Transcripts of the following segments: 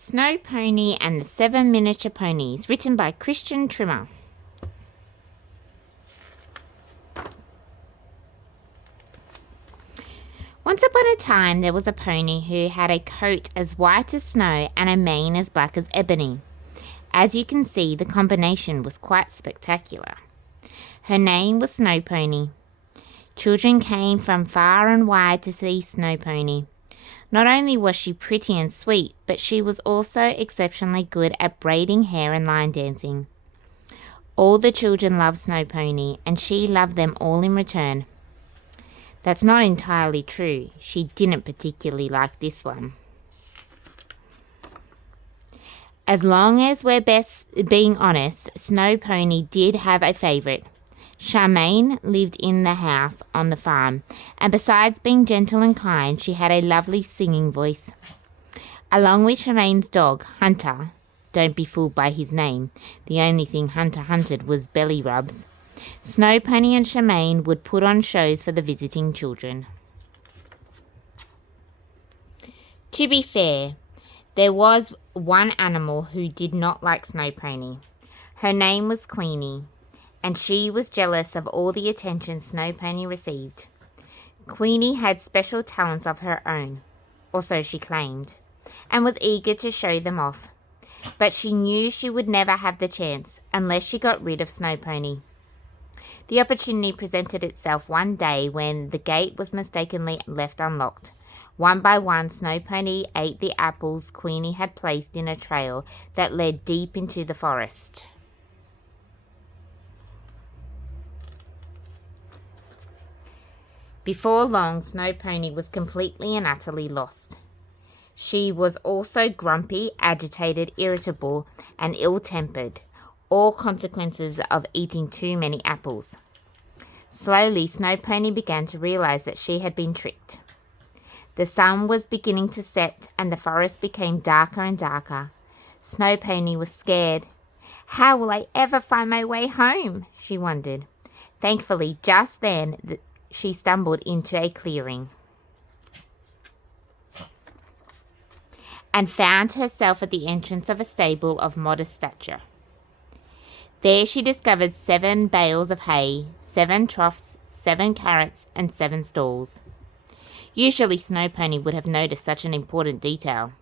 Snow Pony and the 7 Miniature Ponies, written by Christian Trimmer. Once upon a time, there was a pony who had a coat as white as snow and a mane as black as ebony. As you can see, the combination was quite spectacular. Her name was Snow Pony. Children came from far and wide to see Snow Pony. Not only was she pretty and sweet, but she was also exceptionally good at braiding hair and line dancing. All the children loved Snow Pony, and she loved them all in return. That's not entirely true. She didn't particularly like this one. As long as we're being honest, Snow Pony did have a favourite. Charmaine lived in the house on the farm, and besides being gentle and kind, she had a lovely singing voice. Along with Charmaine's dog, Hunter, don't be fooled by his name, the only thing Hunter hunted was belly rubs, Snow Pony and Charmaine would put on shows for the visiting children. To be fair, there was one animal who did not like Snow Pony. Her name was Queenie, and she was jealous of all the attention Snow Pony received. Queenie had special talents of her own, or so she claimed, and was eager to show them off. But she knew she would never have the chance unless she got rid of Snow Pony. The opportunity presented itself one day when the gate was mistakenly left unlocked. One by one, Snow Pony ate the apples Queenie had placed in a trail that led deep into the forest. Before long, Snow Pony was completely and utterly lost. She was also grumpy, agitated, irritable, and ill-tempered, all consequences of eating too many apples. Slowly, Snow Pony began to realize that she had been tricked. The sun was beginning to set, and the forest became darker and darker. Snow Pony was scared. "How will I ever find my way home?" she wondered. Thankfully, just then, she stumbled into a clearing and found herself at the entrance of a stable of modest stature. There she discovered 7 bales of hay, 7 troughs, 7 carrots, and 7 stalls. Usually Snow Pony would have noticed such an important detail,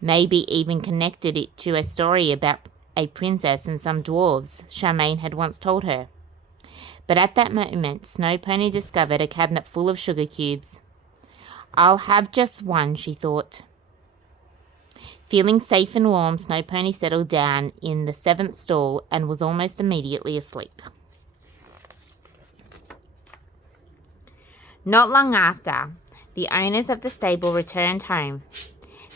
maybe even connected it to a story about a princess and some dwarves Charmaine had once told her. But at that moment, Snow Pony discovered a cabinet full of sugar cubes. "I'll have just one," she thought. Feeling safe and warm, Snow Pony settled down in the 7th stall and was almost immediately asleep. Not long after, the owners of the stable returned home.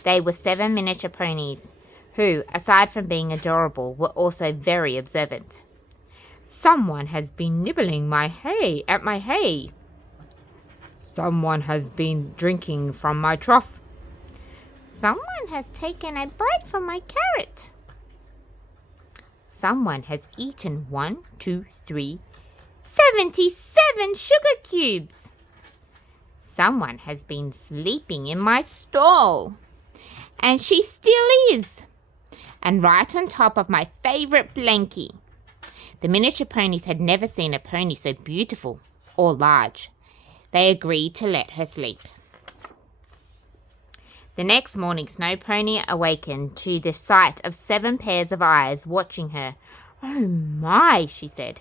They were 7 miniature ponies, who, aside from being adorable, were also very observant. "Someone has been nibbling at my hay. Someone has been drinking from my trough. Someone has taken a bite from my carrot. Someone has eaten 77 sugar cubes. Someone has been sleeping in my stall. And she still is. And right on top of my favorite blankie." The miniature ponies had never seen a pony so beautiful or large. They agreed to let her sleep. The next morning, Snow Pony awakened to the sight of 7 pairs of eyes watching her. "Oh my," she said.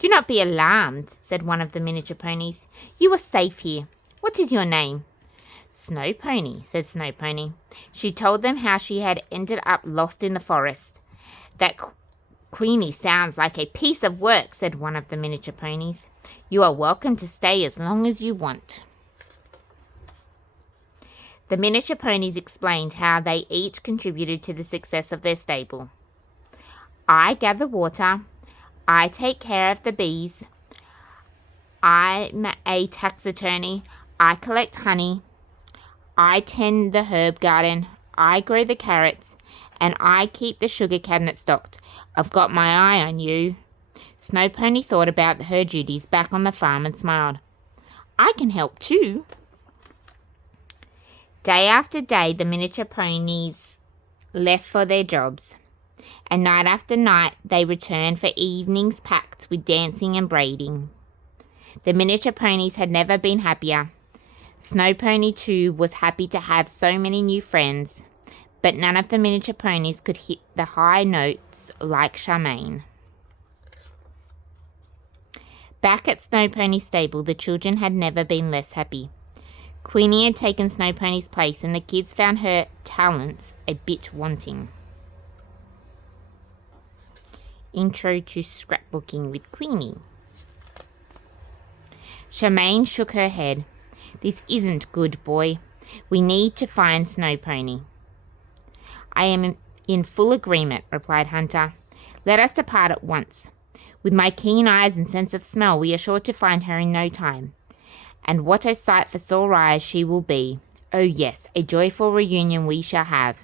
"Do not be alarmed," said one of the miniature ponies. "You are safe here. What is your name?" "Snow Pony," said Snow Pony. She told them how she had ended up lost in the forest. "That Queenie sounds like a piece of work," said one of the miniature ponies. "You are welcome to stay as long as you want." The miniature ponies explained how they each contributed to the success of their stable. "I gather water. I take care of the bees. I'm a tax attorney. I collect honey. I tend the herb garden. I grow the carrots. And I keep the sugar cabinet stocked. I've got my eye on you." Snow Pony thought about her duties back on the farm and smiled. "I can help too." Day after day, the miniature ponies left for their jobs, and night after night they returned for evenings packed with dancing and braiding. The miniature ponies had never been happier. Snow Pony too was happy to have so many new friends, but none of the miniature ponies could hit the high notes like Charmaine. Back at Snow Pony's stable, the children had never been less happy. Queenie had taken Snow Pony's place, and the kids found her talents a bit wanting. Intro to Scrapbooking with Queenie. Charmaine shook her head. This isn't good, boy. We need to find Snow Pony. I am in full agreement, replied Hunter. Let us depart at once. With my keen eyes and sense of smell, we are sure to find her in no time. And what a sight for sore eyes she will be. Oh yes, a joyful reunion we shall have.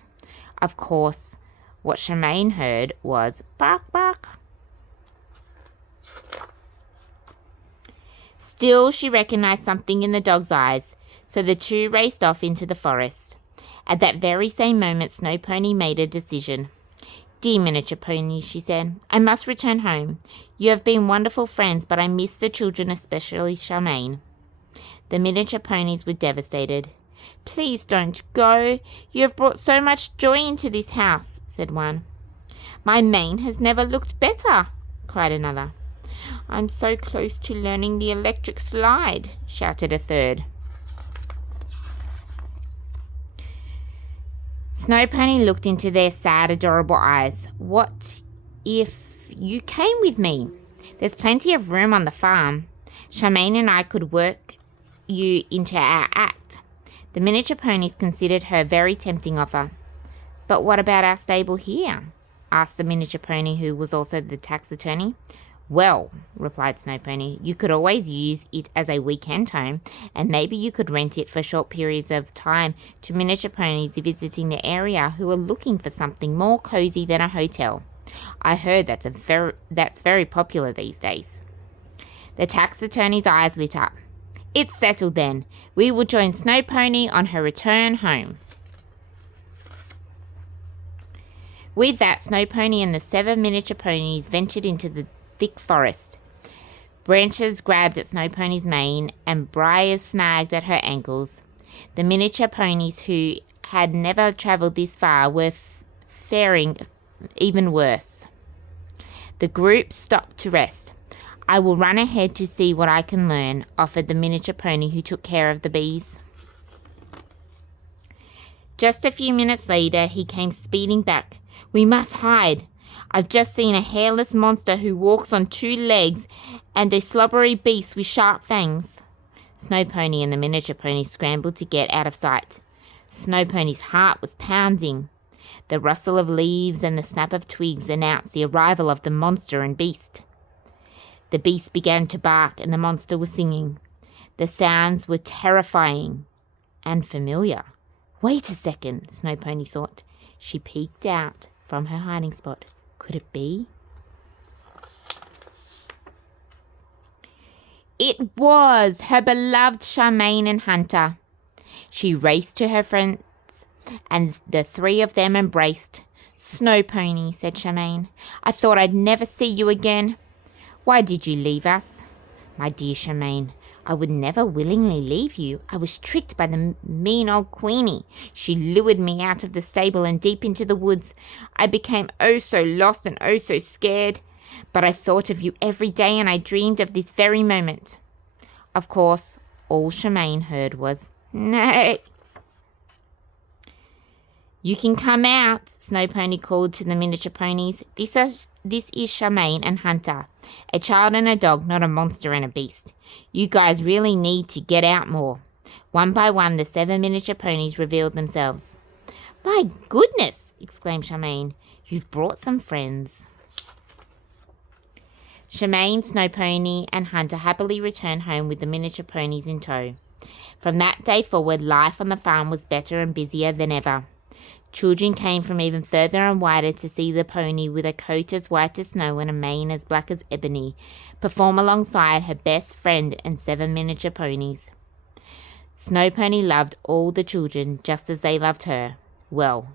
Of course, what Charmaine heard was bark, bark. Still, she recognized something in the dog's eyes, so the two raced off into the forest. At that very same moment, Snow Pony made a decision. Dear miniature pony, she said, I must return home. You have been wonderful friends, but I miss the children, especially Charmaine. The miniature ponies were devastated. Please don't go. You have brought so much joy into this house, said one. My mane has never looked better, cried another. I'm so close to learning the electric slide, shouted a third. Snow Pony looked into their sad, adorable eyes. What if you came with me? There's plenty of room on the farm. Charmaine and I could work you into our act. The miniature ponies considered her very tempting offer. But what about our stable here? Asked the miniature pony, who was also the tax attorney. Well, replied Snow Pony, you could always use it as a weekend home, and maybe you could rent it for short periods of time to miniature ponies visiting the area who are looking for something more cozy than a hotel. I heard that's very popular these days. The tax attorney's eyes lit up. It's settled then. We will join Snow Pony on her return home. With that, Snow Pony and the 7 miniature ponies ventured into the thick forest. Branches grabbed at Snow Pony's mane and briars snagged at her ankles. The miniature ponies, who had never travelled this far, were faring even worse. The group stopped to rest. I will run ahead to see what I can learn, offered the miniature pony who took care of the bees. Just a few minutes later, he came speeding back. We must hide. I've just seen a hairless monster who walks on 2 legs and a slobbery beast with sharp fangs. Snow Pony and the miniature pony scrambled to get out of sight. Snow Pony's heart was pounding. The rustle of leaves and the snap of twigs announced the arrival of the monster and beast. The beast began to bark and the monster was singing. The sounds were terrifying and familiar. Wait a second, Snow Pony thought. She peeked out from her hiding spot. Could it be? It was her beloved Charmaine and Hunter. She raced to her friends, and the 3 of them embraced. Snow Pony, said Charmaine, I thought I'd never see you again. Why did you leave us? My dear Charmaine, I would never willingly leave you. I was tricked by the mean old Queenie. She lured me out of the stable and deep into the woods. I became oh so lost and oh so scared. But I thought of you every day, and I dreamed of this very moment. Of course, all Charmaine heard was, Nay. You can come out, Snow Pony called to the miniature ponies. This is Charmaine and Hunter, a child and a dog, not a monster and a beast. You guys really need to get out more. One by one, the 7 miniature ponies revealed themselves. My goodness, exclaimed Charmaine. You've brought some friends. Charmaine, Snow Pony, and Hunter happily returned home with the miniature ponies in tow. From that day forward, life on the farm was better and busier than ever. Children came from even further and wider to see the pony with a coat as white as snow and a mane as black as ebony perform alongside her best friend and 7 miniature ponies. Snow Pony loved all the children just as they loved her. Well,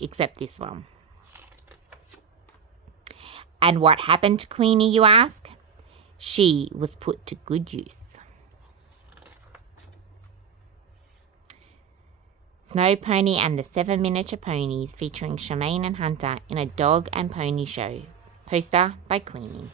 except this one. And what happened to Queenie, you ask? She was put to good use. Snow Pony and the 7 Miniature Ponies, featuring Charmaine and Hunter in a dog and pony show. Poster by Queenie.